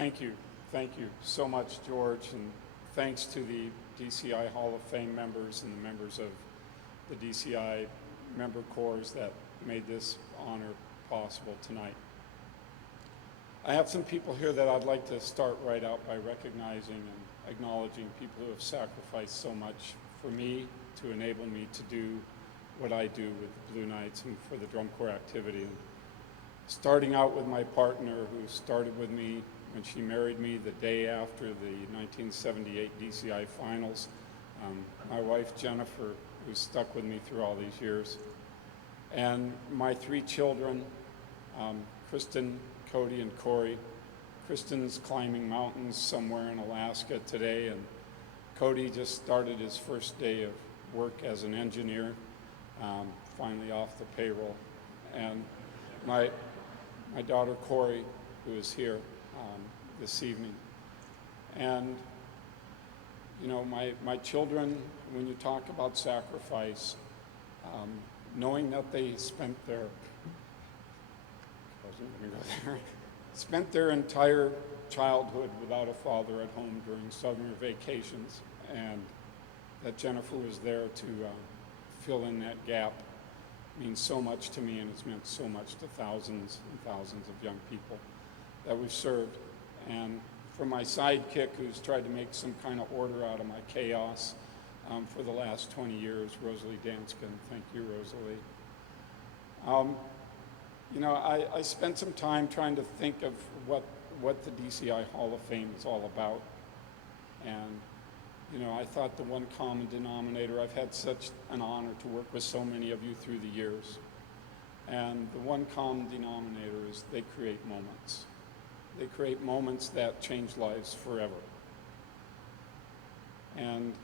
Thank you. Thank you so much, George, and thanks to the DCI Hall of Fame members and the members of the DCI member corps that made this honor possible tonight. I have some people here that I'd like to start right out by recognizing and acknowledging people who have sacrificed so much for me to enable me to do what I do with the Blue Knights and for the drum corps activity. And starting out with my partner who started with me when she married me the day after the 1978 DCI finals, my wife Jennifer, who stuck with me through all these years, and my three children, Kristen, Cody, and Corey. Kristen's climbing mountains somewhere in Alaska today, and Cody just started his first day of work as an engineer, finally off the payroll. And my daughter Corey, who is here this evening. And you know, my children, when you talk about sacrifice, knowing that they spent their entire childhood without a father at home during summer vacations, and that Jennifer was there to fill in that gap means so much to me, and it's meant so much to thousands and thousands of young people that we've served. And for my sidekick, who's tried to make some kind of order out of my chaos for the last 20 years, Rosalie Danskin. Thank you, Rosalie. You know, I spent some time trying to think of what the DCI Hall of Fame is all about. And, you know, I thought the one common denominator, I've had such an honor to work with so many of you through the years. And the one common denominator is they create moments. They create moments that change lives forever. And,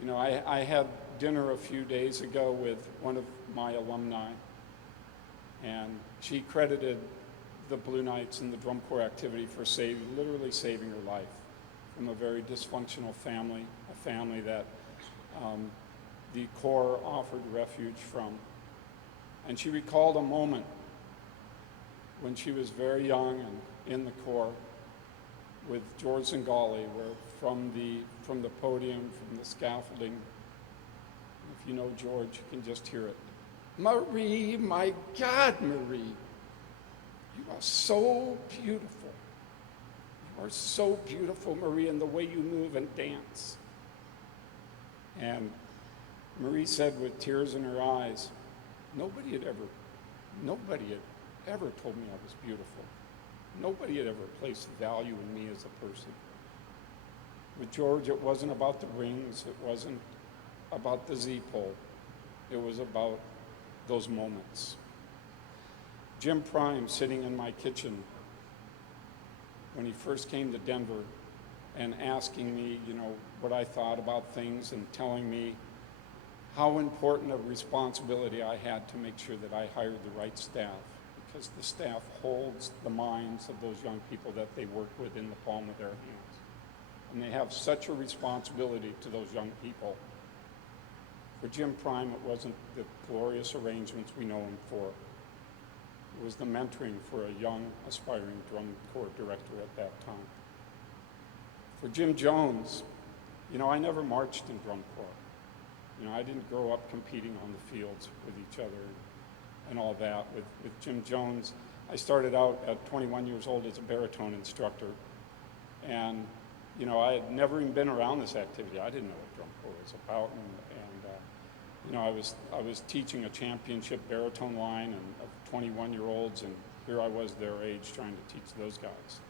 you know, I had dinner a few days ago with one of my alumni, and she credited the Blue Knights and the drum corps activity for literally saving her life from a very dysfunctional family, a family that the corps offered refuge from. And she recalled a moment when she was very young and in the corps with George Zingali, where from the podium, from the scaffolding, if you know George, you can just hear it. Marie, my God, Marie, you are so beautiful. You are so beautiful, Marie, in the way you move and dance. And Marie said with tears in her eyes, nobody had ever told me I was beautiful. Nobody had ever placed value in me as a person. With George, it wasn't about the rings, it wasn't about the Z-pole. It was about those moments. Jim Prime sitting in my kitchen when he first came to Denver and asking me, you know, what I thought about things and telling me how important a responsibility I had to make sure that I hired the right staff, because the staff holds the minds of those young people that they work with in the palm of their hands. And they have such a responsibility to those young people. For Jim Prime, it wasn't the glorious arrangements we know him for. It was the mentoring for a young, aspiring drum corps director at that time. For Jim Jones, you know, I never marched in drum corps. You know, I didn't grow up competing on the fields with each other and all that. With Jim Jones, I started out at 21 years old as a baritone instructor. And, you know, I had never even been around this activity. I didn't know what drum corps was about. And you know, I was teaching a championship baritone line of 21-year-olds, and here I was their age trying to teach those guys.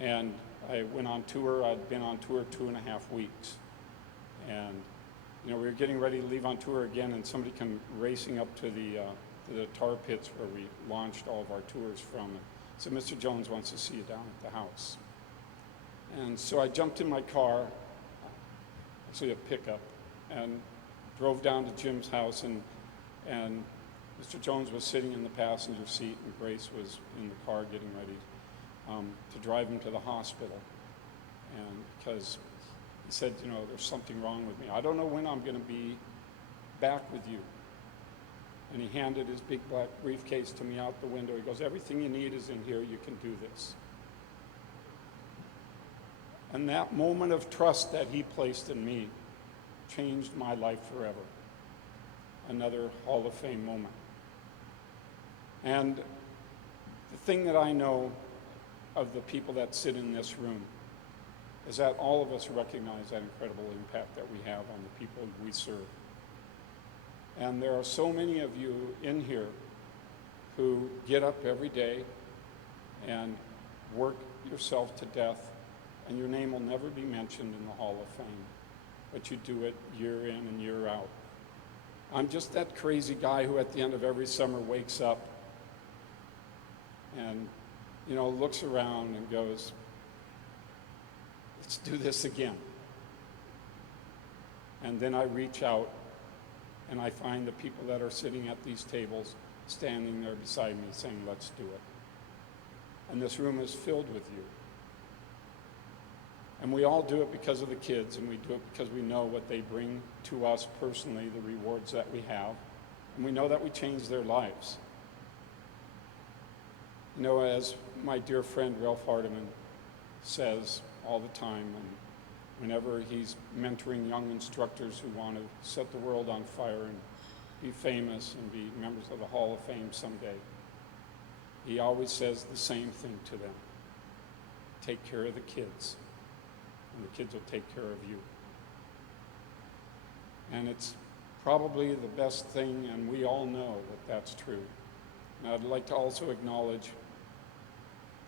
And I went on tour. I'd been on tour 2.5 weeks. And, you know, we were getting ready to leave on tour again, and somebody came racing up to the tar pits where we launched all of our tours from. And said, Mr. Jones wants to see you down at the house. And so I jumped in my car, actually a pickup, and drove down to Jim's house, and Mr. Jones was sitting in the passenger seat, and Grace was in the car getting ready to drive him to the hospital. And because he said, you know, there's something wrong with me. I don't know when I'm going to be back with you. And he handed his big black briefcase to me out the window. He goes, everything you need is in here. You can do this. And that moment of trust that he placed in me changed my life forever. Another Hall of Fame moment. And the thing that I know of the people that sit in this room is that all of us recognize that incredible impact that we have on the people we serve. And there are so many of you in here who get up every day and work yourself to death, and your name will never be mentioned in the Hall of Fame, but you do it year in and year out. I'm just that crazy guy who at the end of every summer wakes up and, looks around and goes, let's do this again. And then I reach out and I find the people that are sitting at these tables standing there beside me saying, let's do it. And this room is filled with you. And we all do it because of the kids, and we do it because we know what they bring to us personally, the rewards that we have, and we know that we change their lives. As my dear friend Ralph Hardiman says all the time, and whenever he's mentoring young instructors who want to set the world on fire and be famous and be members of the Hall of Fame someday, he always says the same thing to them. Take care of the kids, and the kids will take care of you. And it's probably the best thing, and we all know that that's true. And I'd like to also acknowledge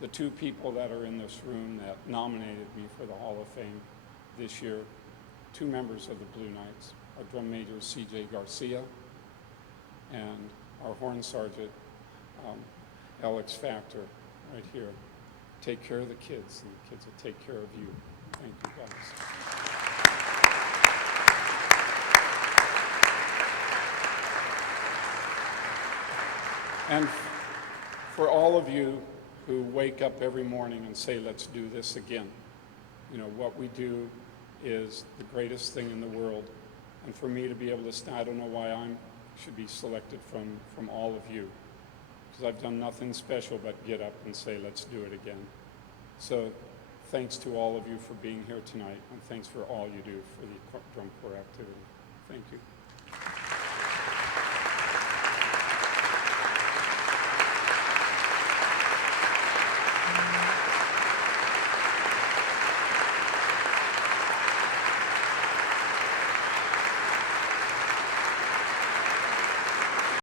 the two people that are in this room that nominated me for the Hall of Fame this year, two members of the Blue Knights, our drum major, C.J. Garcia, and our horn sergeant, Alex Factor, right here. Take care of the kids, and the kids will take care of you. Thank you, guys. And for all of you who wake up every morning and say, let's do this again, what we do is the greatest thing in the world. And for me to be able to stand, I don't know why I should be selected from all of you, because I've done nothing special but get up and say, let's do it again. So thanks to all of you for being here tonight, and thanks for all you do for the drum corps activity. Thank you.